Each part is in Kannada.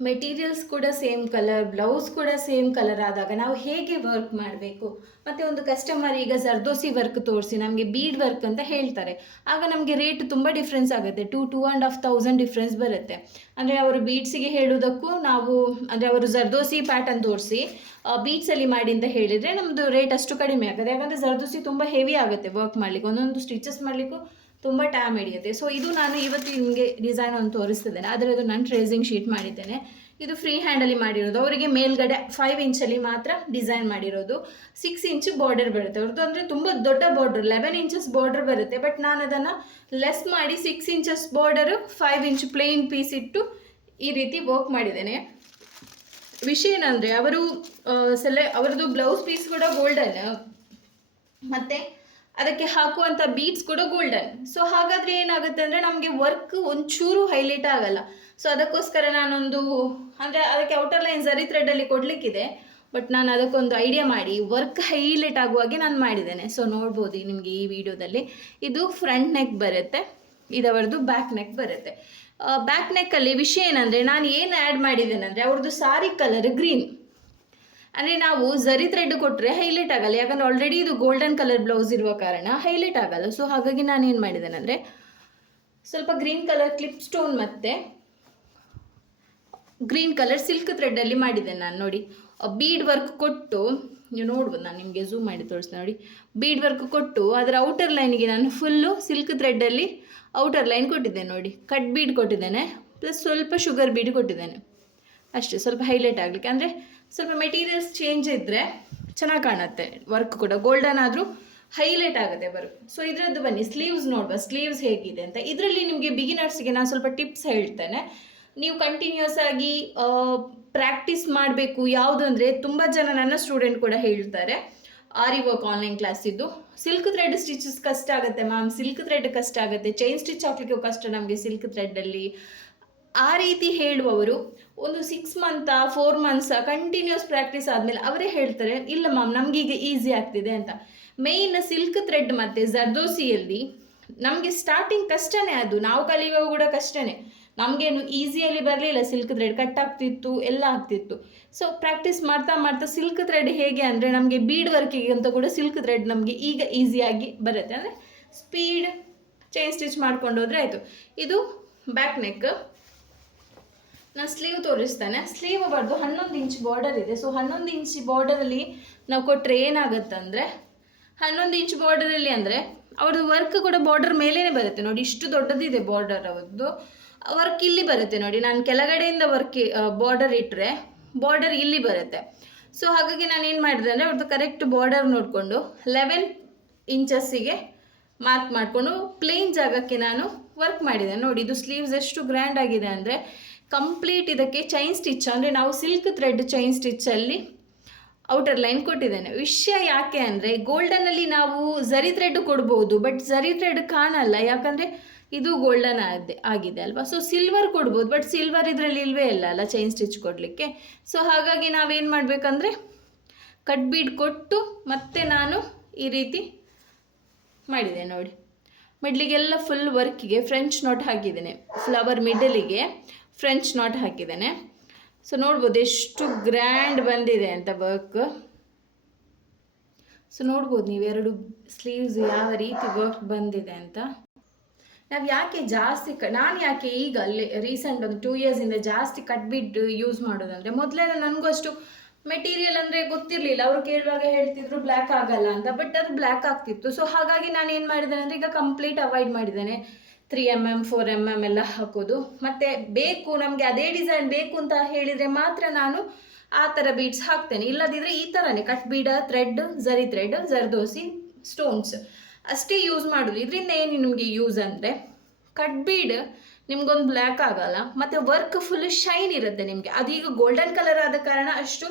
ಮೆಟೀರಿಯಲ್ಸ್ ಕೂಡ ಸೇಮ್ ಕಲರ್, ಬ್ಲೌಸ್ ಕೂಡ ಸೇಮ್ ಕಲರ್ ಆದಾಗ ನಾವು ಹೇಗೆ ವರ್ಕ್ ಮಾಡಬೇಕು? ಮತ್ತು ಒಂದು ಕಸ್ಟಮರ್ ಈಗ ಜರ್ದೋಸಿ ವರ್ಕ್ ತೋರಿಸಿ ನಮಗೆ ಬೀಡ್ ವರ್ಕ್ ಅಂತ ಹೇಳ್ತಾರೆ, ಆಗ ನಮಗೆ ರೇಟ್ ತುಂಬ ಡಿಫ್ರೆನ್ಸ್ ಆಗುತ್ತೆ. 2,500 ಡಿಫ್ರೆನ್ಸ್ ಬರುತ್ತೆ. ಅಂದರೆ ಅವರು ಬೀಡ್ಸಿಗೆ ಹೇಳೋದಕ್ಕೂ ನಾವು ಅಂದರೆ ಅವರು ಜರ್ದೋಸಿ ಪ್ಯಾಟರ್ನ್ ತೋರಿಸಿ ಬೀಡ್ಸಲ್ಲಿ ಮಾಡಿ ಅಂತ ಹೇಳಿದರೆ ನಮ್ಮದು ರೇಟ್ ಅಷ್ಟು ಕಡಿಮೆ ಆಗುತ್ತೆ. ಯಾಕಂದರೆ ಜರ್ದೋಸಿ ತುಂಬ ಹೆವಿ ಆಗುತ್ತೆ ವರ್ಕ್ ಮಾಡಲಿಕ್ಕೆ, ಒಂದೊಂದು ಸ್ಟಿಚಸ್ ಮಾಡಲಿಕ್ಕೂ ತುಂಬ ಟೈಮ್ ಹಿಡಿಯುತ್ತೆ. ಸೊ ಇದು ನಾನು ಇವತ್ತು ನಿಮಗೆ ಡಿಸೈನ್ ಒಂದು ತೋರಿಸ್ತಿದ್ದೇನೆ. ಅದರದ್ದು ನಾನು ಟ್ರೇಸಿಂಗ್ ಶೀಟ್ ಮಾಡಿದ್ದೇನೆ. ಇದು ಫ್ರೀ ಹ್ಯಾಂಡಲ್ಲಿ ಮಾಡಿರೋದು. ಅವರಿಗೆ ಮೇಲ್ಗಡೆ 5 ಇಂಚಲ್ಲಿ ಮಾತ್ರ ಡಿಸೈನ್ ಮಾಡಿರೋದು. 6 ಇಂಚ್ ಬಾರ್ಡರ್ ಬರುತ್ತೆ ಅವ್ರದ್ದು. ಅಂದರೆ ತುಂಬ ದೊಡ್ಡ ಬಾರ್ಡರ್, 11 ಇಂಚಸ್ ಬಾರ್ಡರ್ ಬರುತ್ತೆ. ಬಟ್ ನಾನು ಅದನ್ನು ಲೆಸ್ ಮಾಡಿ 6 inches border, 5 inch plain piece ಇಟ್ಟು ಈ ರೀತಿ ವರ್ಕ್ ಮಾಡಿದ್ದೇನೆ. ವಿಷಯ ಏನಂದರೆ ಅವರದ್ದು ಬ್ಲೌಸ್ ಪೀಸ್ ಕೂಡ ಗೋಲ್ಡನ್, ಮತ್ತು ಅದಕ್ಕೆ ಹಾಕುವಂಥ ಬೀಡ್ಸ್ ಕೂಡ ಗೋಲ್ಡನ್. ಸೊ ಹಾಗಾದರೆ ಏನಾಗುತ್ತೆ ಅಂದರೆ ನಮಗೆ ವರ್ಕ್ ಒಂಚೂರು ಹೈಲೈಟ್ ಆಗಲ್ಲ. ಸೊ ಅದಕ್ಕೋಸ್ಕರ ನಾನೊಂದು ಅಂದರೆ ಅದಕ್ಕೆ ಔಟರ್ ಲೈನ್ ಝರಿ ಥ್ರೆಡಲ್ಲಿ ಕೊಡಲಿಕ್ಕಿದೆ, ಬಟ್ ನಾನು ಅದಕ್ಕೊಂದು ಐಡಿಯಾ ಮಾಡಿ ವರ್ಕ್ ಹೈಲೈಟ್ ಆಗುವಾಗೆ ನಾನು ಮಾಡಿದ್ದೇನೆ. ಸೊ ನೋಡ್ಬೋದು ನಿಮಗೆ ಈ ವಿಡಿಯೋದಲ್ಲಿ. ಇದು ಫ್ರಂಟ್ ನೆಕ್ ಬರುತ್ತೆ, ಇದವರದ್ದು ಬ್ಯಾಕ್ ನೆಕ್ ಬರುತ್ತೆ. ಬ್ಯಾಕ್ ನೆಕ್ಕಲ್ಲಿ ವಿಷಯ ಏನಂದರೆ ನಾನು ಏನು ಆ್ಯಡ್ ಮಾಡಿದ್ದೇನೆ ಅಂದರೆ ಅವ್ರದ್ದು ಸಾರಿ ಕಲರ್ ಗ್ರೀನ್. ಅಂದರೆ ನಾವು ಝರಿ ಥ್ರೆಡ್ ಕೊಟ್ಟರೆ ಹೈಲೈಟ್ ಆಗಲ್ಲ, ಯಾಕಂದರೆ ಆಲ್ರೆಡಿ ಇದು ಗೋಲ್ಡನ್ ಕಲರ್ ಬ್ಲೌಸ್ ಇರುವ ಕಾರಣ ಹೈಲೈಟ್ ಆಗಲ್ಲ. ಸೊ ಹಾಗಾಗಿ ನಾನು ಏನು ಮಾಡಿದ್ದೇನೆ ಅಂದರೆ ಸ್ವಲ್ಪ ಗ್ರೀನ್ ಕಲರ್ ಕ್ಲಿಪ್ ಸ್ಟೋನ್ ಮತ್ತು ಗ್ರೀನ್ ಕಲರ್ ಸಿಲ್ಕ್ ಥ್ರೆಡ್ಡಲ್ಲಿ ಮಾಡಿದ್ದೇನೆ ನಾನು. ನೋಡಿ ಬೀಡ್ ವರ್ಕ್ ಕೊಟ್ಟು, ನೀವು ನೋಡ್ಬೋದು, ನಾನು ನಿಮಗೆ ಝೂಮ್ ಮಾಡಿ ತೋರಿಸ್ತೇನೆ ನೋಡಿ. ಬೀಡ್ ವರ್ಕ್ ಕೊಟ್ಟು ಅದರ ಔಟರ್ ಲೈನಿಗೆ ನಾನು ಫುಲ್ಲು ಸಿಲ್ಕ್ ಥ್ರೆಡ್ಡಲ್ಲಿ ಔಟರ್ ಲೈನ್ ಕೊಟ್ಟಿದ್ದೇನೆ. ನೋಡಿ ಕಟ್ ಬೀಡ್ ಕೊಟ್ಟಿದ್ದೇನೆ, ಪ್ಲಸ್ ಸ್ವಲ್ಪ ಶುಗರ್ ಬೀಡ್ ಕೊಟ್ಟಿದ್ದೇನೆ ಅಷ್ಟೇ, ಸ್ವಲ್ಪ ಹೈಲೈಟ್ ಆಗಲಿಕ್ಕೆ. ಅಂದರೆ ಸ್ವಲ್ಪ ಮೆಟೀರಿಯಲ್ಸ್ ಚೇಂಜ್ ಇದ್ದರೆ ಚೆನ್ನಾಗಿ ಕಾಣುತ್ತೆ. ವರ್ಕ್ ಕೂಡ ಗೋಲ್ಡನ್ ಆದರೂ ಹೈಲೈಟ್ ಆಗುತ್ತೆ ವರ್ಕ್. ಸೊ ಇದರದ್ದು ಬನ್ನಿ ಸ್ಲೀವ್ಸ್ ನೋಡುವ, ಸ್ಲೀವ್ಸ್ ಹೇಗಿದೆ ಅಂತ. ಇದರಲ್ಲಿ ನಿಮಗೆ ಬಿಗಿನರ್ಸ್ಗೆ ನಾನು ಸ್ವಲ್ಪ ಟಿಪ್ಸ್ ಹೇಳ್ತೇನೆ. ನೀವು ಕಂಟಿನ್ಯೂಸ್ ಆಗಿ ಪ್ರಾಕ್ಟೀಸ್ ಮಾಡಬೇಕು. ಯಾವುದು ಅಂದರೆ ತುಂಬ ಜನ ನನ್ನ ಸ್ಟೂಡೆಂಟ್ ಕೂಡ ಹೇಳ್ತಾರೆ ಆರಿ ವರ್ಕ್ ಆನ್ಲೈನ್ ಕ್ಲಾಸಿದ್ದು, ಸಿಲ್ಕ್ ಥ್ರೆಡ್ ಸ್ಟಿಚಸ್ ಕಷ್ಟ ಆಗುತ್ತೆ ಮ್ಯಾಮ್, ಸಿಲ್ಕ್ ಥ್ರೆಡ್ ಕಷ್ಟ ಆಗುತ್ತೆ, ಚೈನ್ ಸ್ಟಿಚ್ ಹಾಕಲಿಕ್ಕೆ ಕಷ್ಟ ನಮಗೆ ಸಿಲ್ಕ್ ಥ್ರೆಡ್ಡಲ್ಲಿ. ಆ ರೀತಿ ಹೇಳುವವರು ಒಂದು 6 ಮಂತ್ 4 ಮಂತ್ಸ್ ಕಂಟಿನ್ಯೂಸ್ ಪ್ರಾಕ್ಟೀಸ್ ಆದಮೇಲೆ ಅವರೇ ಹೇಳ್ತಾರೆ ಇಲ್ಲ ಮ್ಯಾಮ್ ನಮಗೀಗ ಈಸಿ ಆಗ್ತಿದೆ ಅಂತ. ಮೇಯ್ನ್ ಸಿಲ್ಕ್ ಥ್ರೆಡ್ ಮತ್ತು ಜರ್ದೋಸಿಯಲ್ಲಿ ನಮಗೆ ಸ್ಟಾರ್ಟಿಂಗ್ ಕಷ್ಟನೇ, ಅದು ನಾವು ಕಲಿಯುವಾಗ ಕೂಡ ಕಷ್ಟನೇ. ನಮಗೇನು ಈಸಿಯಲ್ಲಿ ಬರಲಿಲ್ಲ, ಸಿಲ್ಕ್ ಥ್ರೆಡ್ ಕಟ್ ಆಗ್ತಿತ್ತು, ಎಲ್ಲ ಆಗ್ತಿತ್ತು. ಸೊ ಪ್ರಾಕ್ಟೀಸ್ ಮಾಡ್ತಾ ಮಾಡ್ತಾ ಸಿಲ್ಕ್ ಥ್ರೆಡ್ ಹೇಗೆ ಅಂದರೆ ನಮಗೆ ಬೀಡ್ ವರ್ಕಿಗೆ ಅಂತ ಕೂಡ ಸಿಲ್ಕ್ ಥ್ರೆಡ್ ನಮಗೆ ಈಗ ಈಸಿಯಾಗಿ ಬರುತ್ತೆ. ಅಂದರೆ ಸ್ಪೀಡ್ ಚೈನ್ ಸ್ಟಿಚ್ ಮಾಡ್ಕೊಂಡು ಹೋದರೆ ಆಯಿತು. ಇದು ಬ್ಯಾಕ್ ನೆಕ್. ನಾನು ಸ್ಲೀವ್ ತೋರಿಸ್ತೇನೆ. ಸ್ಲೀವ್ ಬರ್ದು 11 ಇಂಚ್ ಬಾರ್ಡರ್ ಇದೆ. ಸೊ 11 ಇಂಚ್ ಬಾರ್ಡರಲ್ಲಿ ನಾವು ಕೊಟ್ಟರೆ ಏನಾಗುತ್ತಂದರೆ 11 ಇಂಚ್ ಬಾರ್ಡರಲ್ಲಿ ಅಂದರೆ ಅವ್ರದ್ದು ವರ್ಕ್ ಕೂಡ ಬಾರ್ಡರ್ ಮೇಲೇ ಬರುತ್ತೆ. ನೋಡಿ ಇಷ್ಟು ದೊಡ್ಡದಿದೆ ಬಾರ್ಡರ್ ಅವ್ರದ್ದು. ವರ್ಕ್ ಇಲ್ಲಿ ಬರುತ್ತೆ ನೋಡಿ, ನಾನು ಕೆಳಗಡೆಯಿಂದ ಬಾರ್ಡರ್ ಇಟ್ಟರೆ ಬಾರ್ಡರ್ ಇಲ್ಲಿ ಬರುತ್ತೆ. ಸೊ ಹಾಗಾಗಿ ನಾನು ಏನು ಮಾಡಿದೆ ಅಂದರೆ ಅವ್ರದ್ದು ಕರೆಕ್ಟ್ ಬಾರ್ಡರ್ ನೋಡಿಕೊಂಡು 11 ಇಂಚಸ್ಸಿಗೆ ಮಾರ್ಕ್ ಮಾಡಿಕೊಂಡು ಪ್ಲೇನ್ ಜಾಗಕ್ಕೆ ನಾನು ವರ್ಕ್ ಮಾಡಿದೆ. ನೋಡಿ ಇದು ಸ್ಲೀವ್ಸ್ ಎಷ್ಟು ಗ್ರ್ಯಾಂಡ್ ಆಗಿದೆ ಅಂದರೆ ಕಂಪ್ಲೀಟ್ ಇದಕ್ಕೆ ಚೈನ್ ಸ್ಟಿಚ್, ಅಂದರೆ ನಾವು ಸಿಲ್ಕ್ ಥ್ರೆಡ್ ಚೈನ್ ಸ್ಟಿಚ್ಚಲ್ಲಿ ಔಟರ್ ಲೈನ್ ಕೊಟ್ಟಿದ್ದೇನೆ. ವಿಷಯ ಯಾಕೆ ಅಂದರೆ ಗೋಲ್ಡನಲ್ಲಿ ನಾವು ಝರಿ ಥ್ರೆಡ್ ಕೊಡ್ಬೋದು, ಬಟ್ ಝರಿ ಥ್ರೆಡ್ ಕಾಣಲ್ಲ, ಯಾಕಂದರೆ ಇದು ಗೋಲ್ಡನ್ ಆಗಿದೆ ಅಲ್ವಾ. ಸೊ ಸಿಲ್ವರ್ ಕೊಡ್ಬೋದು, ಬಟ್ ಸಿಲ್ವರ್ ಇದರಲ್ಲಿ ಇಲ್ವೇ ಇಲ್ಲ ಅಲ್ಲ ಚೈನ್ ಸ್ಟಿಚ್ ಕೊಡಲಿಕ್ಕೆ. ಸೊ ಹಾಗಾಗಿ ನಾವೇನು ಮಾಡಬೇಕಂದ್ರೆ ಕಟ್ ಬೀಡ್ ಕೊಟ್ಟು ಮತ್ತೆ ನಾನು ಈ ರೀತಿ ಮಾಡಿದೆ. ನೋಡಿ ಮಿಡ್ಲಿಗೆಲ್ಲ ಫುಲ್ ವರ್ಕಿಗೆ ಫ್ರೆಂಚ್ ನಾಟ್ ಹಾಕಿದ್ದೇನೆ, ಫ್ಲವರ್ ಮಿಡಲಿಗೆ ಫ್ರೆಂಚ್ ನಾಟ್ ಹಾಕಿದ್ದೇನೆ. ಸೊ ನೋಡ್ಬೋದು ಎಷ್ಟು ಗ್ರ್ಯಾಂಡ್ ಬಂದಿದೆ ಅಂತ ವರ್ಕ್. ಸೊ ನೋಡ್ಬೋದು ನೀವು ಎರಡು ಸ್ಲೀವ್ಸ್ ಯಾವ ರೀತಿ ವರ್ಕ್ ಬಂದಿದೆ ಅಂತ. ನಾವು ಯಾಕೆ ಜಾಸ್ತಿ ನಾನು ಯಾಕೆ ಈಗ ರೀಸೆಂಟ್ ಒಂದು 2 ಇಯರ್ಸಿಂದ ಜಾಸ್ತಿ ಕಟ್ ಬೀಡ್ ಯೂಸ್ ಮಾಡೋದಂದರೆ, ಮೊದಲೆಲ್ಲ ನನಗೂ ಅಷ್ಟು ಮೆಟೀರಿಯಲ್ ಅಂದರೆ ಗೊತ್ತಿರಲಿಲ್ಲ. ಅವರು ಕೇಳುವಾಗ ಹೇಳ್ತಿದ್ರು ಬ್ಲ್ಯಾಕ್ ಆಗಲ್ಲ ಅಂತ, ಬಟ್ ಅದು ಬ್ಲ್ಯಾಕ್ ಆಗ್ತಿತ್ತು. ಸೊ ಹಾಗಾಗಿ ನಾನು ಏನು ಮಾಡಿದ್ದೇನೆ ಅಂದರೆ ಈಗ ಕಂಪ್ಲೀಟ್ ಅವಾಯ್ಡ್ ಮಾಡಿದ್ದೇನೆ 3mm 4mm ಎಲ್ಲ ಹಾಕೋದು. ಮತ್ತು ಬೇಕು ನಮಗೆ ಅದೇ ಡಿಸೈನ್ ಬೇಕು ಅಂತ ಹೇಳಿದರೆ ಮಾತ್ರ ನಾನು ಆ ಥರ ಬೀಡ್ಸ್ ಹಾಕ್ತೇನೆ. ಇಲ್ಲದಿದ್ದರೆ ಈ ಥರನೇ ಕಟ್ ಬೀಡ ಥ್ರೆಡ್, ಝರಿ ಥ್ರೆಡ್, ಜರ್ದೋಸಿ, ಸ್ಟೋನ್ಸ್ ಅಷ್ಟೇ ಯೂಸ್ ಮಾಡೋದು. ಇದರಿಂದ ಏನು ನಿಮಗೆ ಯೂಸ್ ಅಂದರೆ ಕಟ್ ಬೀಡ್ ನಿಮ್ಗೊಂದು ಬ್ಲ್ಯಾಕ್ ಆಗಲ್ಲ, ಮತ್ತು ವರ್ಕ್ ಫುಲ್ ಶೈನ್ ಇರುತ್ತೆ ನಿಮಗೆ. ಅದೀಗ ಗೋಲ್ಡನ್ ಕಲರ್ ಆದ ಕಾರಣ ಅಷ್ಟು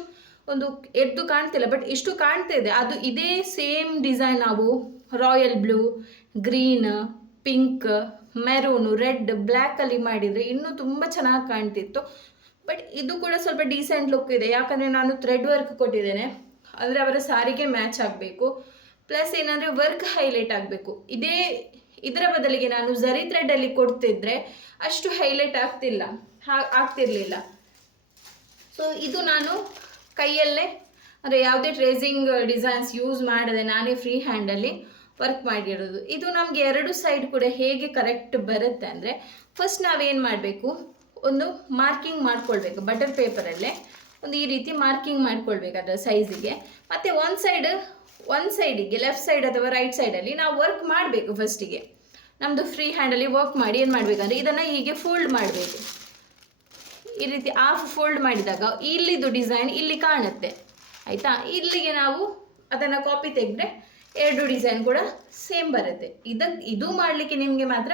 ಒಂದು ಎದ್ದು ಕಾಣ್ತಿಲ್ಲ, ಬಟ್ ಇಷ್ಟು ಕಾಣ್ತಾ ಇದೆ. ಅದು ಇದೇ ಸೇಮ್ ಡಿಸೈನ್ ನಾವು royal blue, green, pink, maroon, red, ಬ್ಲ್ಯಾಕಲ್ಲಿ ಮಾಡಿದರೆ ಇನ್ನೂ ತುಂಬ ಚೆನ್ನಾಗಿ ಕಾಣ್ತಿತ್ತು. ಬಟ್ ಇದು ಕೂಡ ಸ್ವಲ್ಪ ಡೀಸೆಂಟ್ ಲುಕ್ ಇದೆ, ಯಾಕಂದರೆ ನಾನು ಥ್ರೆಡ್ ವರ್ಕ್ ಕೊಟ್ಟಿದ್ದೇನೆ. ಅಂದರೆ ಅವರ ಸಾರಿಗೆ ಮ್ಯಾಚ್ ಆಗಬೇಕು, ಪ್ಲಸ್ ಏನಂದರೆ ವರ್ಕ್ ಹೈಲೈಟ್ ಆಗಬೇಕು. ಇದರ ಬದಲಿಗೆ ನಾನು ಝರಿ ಥ್ರೆಡ್ಡಲ್ಲಿ ಕೊಡ್ತಿದ್ರೆ ಅಷ್ಟು ಹೈಲೈಟ್ ಆಗ್ತಿರಲಿಲ್ಲ. ಸೊ ಇದು ನಾನು ಕೈಯಲ್ಲೇ ಅಂದರೆ ಯಾವುದೇ ಟ್ರೇಸಿಂಗ್ ಡಿಸೈನ್ಸ್ ಯೂಸ್ ಮಾಡದೆ ನಾನೇ ಫ್ರೀ ಹ್ಯಾಂಡಲ್ಲಿ ವರ್ಕ್ ಮಾಡಿರೋದು. ಇದು ನಮಗೆ ಎರಡು ಸೈಡ್ ಕೂಡ ಹೇಗೆ ಕರೆಕ್ಟ್ ಬರುತ್ತೆ ಅಂದರೆ, ಫಸ್ಟ್ ನಾವೇನು ಮಾಡಬೇಕು, ಒಂದು ಮಾರ್ಕಿಂಗ್ ಮಾಡ್ಕೊಳ್ಬೇಕು ಬಟರ್ ಪೇಪರಲ್ಲೇ ಒಂದು ಈ ರೀತಿ ಮಾರ್ಕಿಂಗ್ ಮಾಡ್ಕೊಳ್ಬೇಕು ಅದರ ಸೈಜಿಗೆ. ಮತ್ತು ಒಂದು ಸೈಡಿಗೆ ಲೆಫ್ಟ್ ಸೈಡ್ ಅಥವಾ ರೈಟ್ ಸೈಡಲ್ಲಿ ನಾವು ವರ್ಕ್ ಮಾಡಬೇಕು. ಫಸ್ಟಿಗೆ ನಮ್ಮದು ಫ್ರೀ ಹ್ಯಾಂಡಲ್ಲಿ ವರ್ಕ್ ಮಾಡಿ ಏನು ಮಾಡಬೇಕಂದ್ರೆ ಇದನ್ನು ಹೀಗೆ ಫೋಲ್ಡ್ ಮಾಡಬೇಕು. ಈ ರೀತಿ ಹಾಫ್ ಫೋಲ್ಡ್ ಮಾಡಿದಾಗ ಇಲ್ಲಿದು ಡಿಸೈನ್ ಇಲ್ಲಿ ಕಾಣುತ್ತೆ, ಆಯಿತಾ. ಇಲ್ಲಿಗೆ ನಾವು ಅದನ್ನು ಕಾಪಿ ತೆಗೆದ್ರೆ ಎರಡು ಡಿಸೈನ್ ಕೂಡ ಸೇಮ್ ಬರುತ್ತೆ. ಇದು ಮಾಡಲಿಕ್ಕೆ ನಿಮಗೆ ಮಾತ್ರ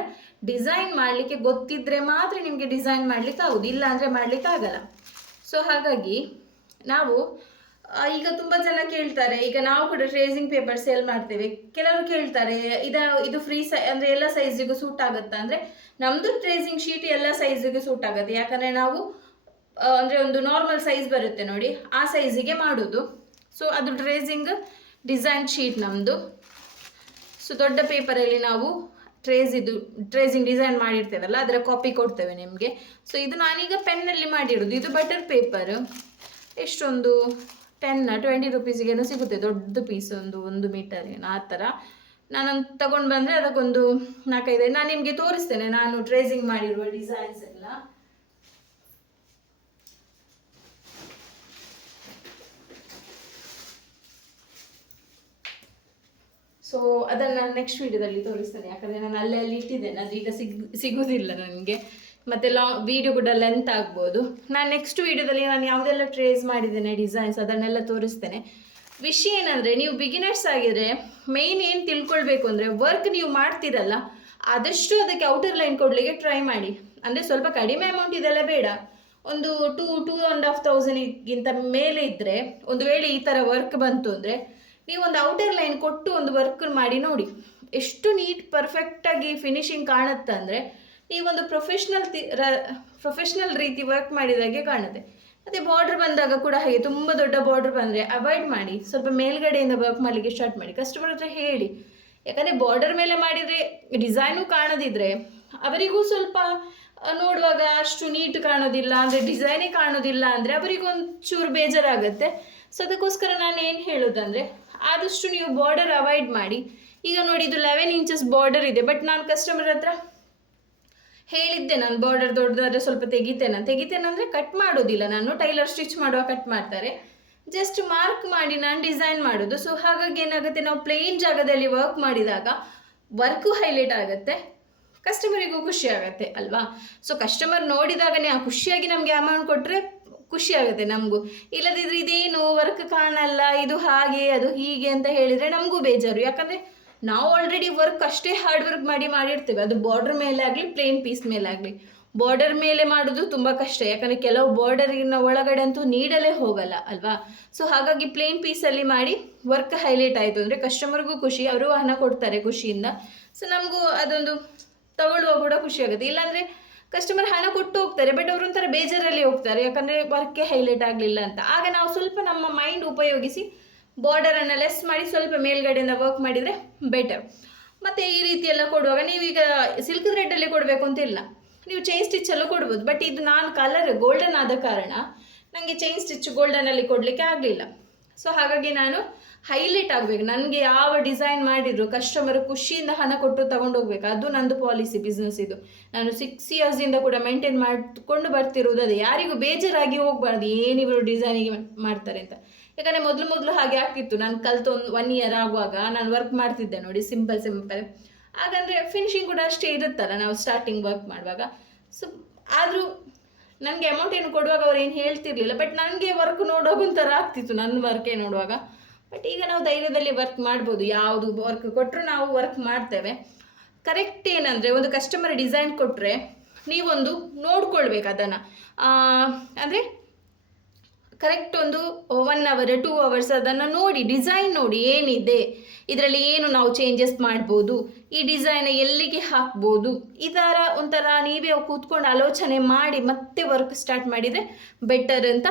ಡಿಸೈನ್ ಮಾಡಲಿಕ್ಕೆ ಗೊತ್ತಿದ್ದರೆ ಮಾತ್ರ ನಿಮಗೆ ಡಿಸೈನ್ ಮಾಡಲಿಕ್ಕೆ ಆಗೋದು, ಇಲ್ಲ ಅಂದರೆ ಮಾಡಲಿಕ್ಕೆ ಆಗಲ್ಲ. ಸೊ ಹಾಗಾಗಿ ನಾವು ಈಗ ತುಂಬ ಜನ ಕೇಳ್ತಾರೆ, ಈಗ ನಾವು ಕೂಡ ಟ್ರೇಸಿಂಗ್ ಪೇಪರ್ ಸೇಲ್ ಮಾಡ್ತೇವೆ. ಕೆಲವರು ಕೇಳ್ತಾರೆ ಇದು ಫ್ರೀ ಅಂದರೆ ಎಲ್ಲ ಸೈಜಿಗೂ ಸೂಟ್ ಆಗುತ್ತಾ ಅಂದರೆ, ನಮ್ಮದು ಟ್ರೇಸಿಂಗ್ ಶೀಟ್ ಎಲ್ಲ ಸೈಜಿಗೂ ಸೂಟ್ ಆಗುತ್ತೆ. ಯಾಕಂದರೆ ನಾವು ಅಂದರೆ ಒಂದು ನಾರ್ಮಲ್ ಸೈಜ್ ಬರುತ್ತೆ ನೋಡಿ, ಆ ಸೈಜಿಗೆ ಮಾಡೋದು. ಸೊ ಅದು ಟ್ರೇಸಿಂಗ್ ಡಿಸೈನ್ ಶೀಟ್ ನಮ್ಮದು. ಸೊ ದೊಡ್ಡ ಪೇಪರಲ್ಲಿ ನಾವು ಟ್ರೇಸಿಂಗ್ ಡಿಸೈನ್ ಮಾಡಿರ್ತೇವಲ್ಲ ಅದರ ಕಾಪಿ ಕೊಡ್ತೇವೆ ನಿಮಗೆ. ಸೊ ಇದು ನಾನೀಗ ಪೆನ್ನಲ್ಲಿ ಮಾಡಿರೋದು. ಇದು ಬಟರ್ ಪೇಪರ್ ಎಷ್ಟೊಂದು 10-20 ರುಪೀಸಿಗೇನೋ ಸಿಗುತ್ತೆ, ದೊಡ್ಡ ಪೀಸ್ ಒಂದು ಮೀಟರ್ಗೇನೋ ಆ ಥರ. ನಾನು ತಗೊಂಡು ಬಂದರೆ ಅದಕ್ಕೊಂದು 4-5 ನಾನು ನಿಮಗೆ ತೋರಿಸ್ತೇನೆ ನಾನು ಟ್ರೇಸಿಂಗ್ ಮಾಡಿರುವ ಡಿಸೈನ್ಸ್ ಎಲ್ಲ. ಸೊ ಅದನ್ನು ನಾನು ನೆಕ್ಸ್ಟ್ ವೀಡಿಯೋದಲ್ಲಿ ತೋರಿಸ್ತೇನೆ, ಯಾಕಂದರೆ ನಾನು ಅಲ್ಲಿ ಇಟ್ಟಿದ್ದೇನೆ, ಅದು ಈಗ ಸಿಗೋದಿಲ್ಲ ನನಗೆ, ಮತ್ತು ವೀಡಿಯೋ ಕೂಡ ಲೆಂತ್ ಆಗ್ಬೋದು. ನಾನು ನೆಕ್ಸ್ಟ್ ವೀಡಿಯೋದಲ್ಲಿ ನಾನು ಯಾವುದೆಲ್ಲ ಟ್ರೇಸ್ ಮಾಡಿದ್ದೇನೆ ಡಿಸೈನ್ಸ್ ಅದನ್ನೆಲ್ಲ ತೋರಿಸ್ತೇನೆ. ವಿಷಯ ಏನಂದರೆ, ನೀವು ಬಿಗಿನರ್ಸ್ ಆಗಿದ್ರೆ ಮೇಯ್ನ್ ಏನು ತಿಳ್ಕೊಳ್ಬೇಕು ಅಂದರೆ, ವರ್ಕ್ ನೀವು ಮಾಡ್ತೀರಲ್ಲ ಆದಷ್ಟು ಅದಕ್ಕೆ ಔಟರ್ ಲೈನ್ ಕೊಡಲಿಕ್ಕೆ ಟ್ರೈ ಮಾಡಿ. ಅಂದರೆ ಸ್ವಲ್ಪ ಕಡಿಮೆ ಅಮೌಂಟ್ ಇದೆಲ್ಲ ಬೇಡ, ಒಂದು 2,500 ಮೇಲೆ ಇದ್ದರೆ, ಒಂದು ವೇಳೆ ಈ ಥರ ವರ್ಕ್ ಬಂತು ಅಂದರೆ ನೀವು ಒಂದು ಔಟರ್ ಲೈನ್ ಕೊಟ್ಟು ಒಂದು ವರ್ಕ್ ಮಾಡಿ ನೋಡಿ, ಎಷ್ಟು ನೀಟ್ ಪರ್ಫೆಕ್ಟಾಗಿ ಫಿನಿಶಿಂಗ್ ಕಾಣುತ್ತೆ ಅಂದರೆ ನೀವೊಂದು ಪ್ರೊಫೆಷ್ನಲ್ ರೀತಿ ವರ್ಕ್ ಮಾಡಿದಾಗೆ ಕಾಣುತ್ತೆ. ಮತ್ತು ಬಾರ್ಡ್ರ್ ಬಂದಾಗ ಕೂಡ ಹಾಗೆ, ತುಂಬ ದೊಡ್ಡ ಬಾರ್ಡ್ರ್ ಬಂದರೆ ಅವಾಯ್ಡ್ ಮಾಡಿ, ಸ್ವಲ್ಪ ಮೇಲ್ಗಡೆಯಿಂದ ವರ್ಕ್ ಮಾಡಲಿಕ್ಕೆ ಸ್ಟಾರ್ಟ್ ಮಾಡಿ. ಕಸ್ಟಮರ್ ಹತ್ರ ಹೇಳಿ, ಯಾಕಂದರೆ ಬಾರ್ಡರ್ ಮೇಲೆ ಮಾಡಿದರೆ ಡಿಸೈನು ಕಾಣೋದಿದ್ರೆ ಅವರಿಗೂ ಸ್ವಲ್ಪ ನೋಡುವಾಗ ಅಷ್ಟು ನೀಟ್ ಕಾಣೋದಿಲ್ಲ, ಅಂದರೆ ಡಿಸೈನೇ ಕಾಣೋದಿಲ್ಲ ಅಂದರೆ ಅವರಿಗೊಂಚೂರು ಬೇಜಾರಾಗುತ್ತೆ. ಸೊ ಅದಕ್ಕೋಸ್ಕರ ನಾನು ಏನು ಹೇಳೋದಂದರೆ, ಆದಷ್ಟು ನೀವು ಬಾರ್ಡರ್ ಅವಾಯ್ಡ್ ಮಾಡಿ. ಈಗ ನೋಡಿ, ಇದು 11 ಇಂಚಸ್ ಬಾರ್ಡರ್ ಇದೆ, ಬಟ್ ನಾನು ಕಸ್ಟಮರ್ ಹತ್ರ ಹೇಳಿದ್ದೆ, ನಾನು ಬಾರ್ಡರ್ ದೊಡ್ಡದಾದರೆ ಸ್ವಲ್ಪ ತೆಗಿತೇನೆ ಅಂದರೆ ಕಟ್ ಮಾಡೋದಿಲ್ಲ, ನಾನು ಟೈಲರ್ ಸ್ಟಿಚ್ ಮಾಡುವ ಕಟ್ ಮಾಡ್ತಾರೆ, ಜಸ್ಟ್ ಮಾರ್ಕ್ ಮಾಡಿ ನಾನು ಡಿಸೈನ್ ಮಾಡೋದು. ಸೊ ಹಾಗಾಗಿ ಏನಾಗುತ್ತೆ, ನಾವು ಪ್ಲೇನ್ ಜಾಗದಲ್ಲಿ ವರ್ಕ್ ಮಾಡಿದಾಗ ವರ್ಕು ಹೈಲೈಟ್ ಆಗುತ್ತೆ, ಕಸ್ಟಮರಿಗೂ ಖುಷಿ ಆಗುತ್ತೆ ಅಲ್ವಾ. ಸೊ ಕಸ್ಟಮರ್ ನೋಡಿದಾಗನೇ ಆ ಖುಷಿಯಾಗಿ ನಮಗೆ ಅಮೌಂಟ್ ಕೊಟ್ಟರೆ ಖುಷಿ ಆಗುತ್ತೆ ನಮಗೂ. ಇಲ್ಲದಿದ್ದರೆ ಇದೇನು ವರ್ಕ್ ಕಾಣಲ್ಲ, ಇದು ಹಾಗೆ ಅದು ಹೀಗೆ ಅಂತ ಹೇಳಿದರೆ ನಮಗೂ ಬೇಜಾರು. ಯಾಕಂದರೆ ನಾವು ಆಲ್ರೆಡಿ ವರ್ಕ್ ಅಷ್ಟೇ ಹಾರ್ಡ್ ವರ್ಕ್ ಮಾಡಿರ್ತೇವೆ, ಅದು ಬಾರ್ಡರ್ ಮೇಲೆ ಆಗಲಿ ಪ್ಲೇನ್ ಪೀಸ್ ಮೇಲೆ ಆಗಲಿ. ಬಾರ್ಡರ್ ಮೇಲೆ ಮಾಡೋದು ತುಂಬ ಕಷ್ಟ, ಯಾಕಂದರೆ ಕೆಲವು ಬಾರ್ಡರಿನ ಒಳಗಡೆ ಅಂತೂ ನೀಡಲೇ ಹೋಗಲ್ಲ ಅಲ್ವಾ. ಸೊ ಹಾಗಾಗಿ ಪ್ಲೇನ್ ಪೀಸಲ್ಲಿ ಮಾಡಿ ವರ್ಕ್ ಹೈಲೈಟ್ ಆಯಿತು ಅಂದರೆ ಕಸ್ಟಮರ್ಗೂ ಖುಷಿ, ಅವರು ಹಣ ಕೊಡ್ತಾರೆ ಖುಷಿಯಿಂದ. ಸೊ ನಮಗೂ ಅದೊಂದು ತಗೊಳ್ಳುವ ಕೂಡ ಖುಷಿ ಆಗುತ್ತೆ. ಇಲ್ಲಾಂದರೆ ಕಸ್ಟಮರ್ ಹಣ ಕೊಟ್ಟು ಹೋಗ್ತಾರೆ, ಬಟ್ ಅವರು ಒಂಥರ ಬೇಜಾರಲ್ಲಿ ಹೋಗ್ತಾರೆ, ಯಾಕಂದರೆ ವರ್ಕೇ ಹೈಲೈಟ್ ಆಗಲಿಲ್ಲ ಅಂತ. ಆಗ ನಾವು ಸ್ವಲ್ಪ ನಮ್ಮ ಮೈಂಡ್ ಉಪಯೋಗಿಸಿ ಬಾರ್ಡರನ್ನು ಲೆಸ್ ಮಾಡಿ ಸ್ವಲ್ಪ ಮೇಲ್ಗಡೆಯಿಂದ ವರ್ಕ್ ಮಾಡಿದರೆ ಬೆಟರ್. ಮತ್ತು ಈ ರೀತಿ ಎಲ್ಲ ಕೊಡುವಾಗ ನೀವೀಗ ಸಿಲ್ಕ್ ಥ್ರೆಡ್ಡಲ್ಲಿ ಕೊಡಬೇಕು ಅಂತಿಲ್ಲ, ನೀವು ಚೈನ್ ಸ್ಟಿಚ್ಚಲ್ಲೂ ಕೊಡ್ಬೋದು. ಬಟ್ ಇದು ನಾನು ಕಲರ್ ಗೋಲ್ಡನ್ ಆದ ಕಾರಣ ನನಗೆ ಚೈನ್ ಸ್ಟಿಚ್ ಗೋಲ್ಡನಲ್ಲಿ ಕೊಡಲಿಕ್ಕೆ ಆಗಲಿಲ್ಲ. ಸೊ ಹಾಗಾಗಿ ನಾನು ಹೈಲೈಟ್ ಆಗಬೇಕು, ನನಗೆ ಯಾವ ಡಿಸೈನ್ ಮಾಡಿದ್ರು ಕಸ್ಟಮರ್ ಖುಷಿಯಿಂದ ಹಣ ಕೊಟ್ಟು ತಗೊಂಡೋಗ್ಬೇಕು, ಅದು ನಂದು ಪಾಲಿಸಿ ಬಿಸ್ನೆಸ್. ಇದು ನಾನು 6 ಇಯರ್ಸಿಂದ ಕೂಡ ಮೇಂಟೈನ್ ಮಾಡಿಕೊಂಡು ಬರ್ತಿರೋದು ಅದೇ. ಯಾರಿಗೂ ಬೇಜಾರಾಗಿ ಹೋಗಬಾರ್ದು ಏನಿವರು ಡಿಸೈನಿಗೆ ಮಾಡ್ತಾರೆ ಅಂತ. ಯಾಕಂದರೆ ಮೊದಲು ಹಾಗೆ ಆಗ್ತಿತ್ತು. ನಾನು ಕಲಿತು 1 ಇಯರ್ ಆಗುವಾಗ ನಾನು ವರ್ಕ್ ಮಾಡ್ತಿದ್ದೆ ನೋಡಿ, ಸಿಂಪಲ್ ಹಾಗಂದರೆ ಫಿನಿಶಿಂಗ್ ಕೂಡ ಅಷ್ಟೇ ಇರುತ್ತಲ್ಲ ನಾವು ಸ್ಟಾರ್ಟಿಂಗ್ ವರ್ಕ್ ಮಾಡುವಾಗ. ಸೊ ಆದರೂ ನನಗೆ ಅಮೌಂಟ್ ಏನು ಕೊಡುವಾಗ ಅವ್ರು ಏನು ಹೇಳ್ತಿರ್ಲಿಲ್ಲ, ಬಟ್ ನನಗೆ ವರ್ಕ್ ನೋಡುವಾಗ ಒಂಥರ ಆಗ್ತಿತ್ತು ನನ್ನ ವರ್ಕೇ ನೋಡುವಾಗ. ಬಟ್ ಈಗ ನಾವು ಧೈರ್ಯದಲ್ಲಿ ವರ್ಕ್ ಮಾಡ್ಬೋದು, ಯಾವುದು ವರ್ಕ್ ಕೊಟ್ಟರು ನಾವು ವರ್ಕ್ ಮಾಡ್ತೇವೆ. ಕರೆಕ್ಟ್ ಏನಂದರೆ, ಒಂದು ಕಸ್ಟಮರ್ ಡಿಸೈನ್ ಕೊಟ್ಟರೆ ನೀವೊಂದು ನೋಡ್ಕೊಳ್ಬೇಕು ಅದನ್ನು, ಅಂದರೆ ಕರೆಕ್ಟ್ ಒಂದು 1 ಅವರ್ 2 ಅವರ್ಸ್ ಅದನ್ನು ನೋಡಿ, ಡಿಸೈನ್ ನೋಡಿ ಏನಿದೆ ಇದರಲ್ಲಿ, ಏನು ನಾವು ಚೇಂಜಸ್ ಮಾಡ್ಬೋದು, ಈ ಡಿಸೈನ್ ಎಲ್ಲಿಗೆ ಹಾಕ್ಬೋದು, ಈ ಥರ ಒಂಥರ ನೀವೇ ಕೂತ್ಕೊಂಡು ಆಲೋಚನೆ ಮಾಡಿ ಮತ್ತೆ ವರ್ಕ್ ಸ್ಟಾರ್ಟ್ ಮಾಡಿದರೆ ಬೆಟರ್ ಅಂತ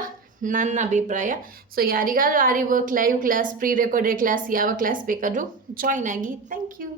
ನನ್ನ ಅಭಿಪ್ರಾಯ. ಸೊ ಯಾರಿಗಾದ್ರೂ aari work live class, pre recorded class ಯಾವ ಕ್ಲಾಸ್ ಬೇಕಾದರೂ ಜಾಯ್ನ್ ಆಗಿ. Thank you.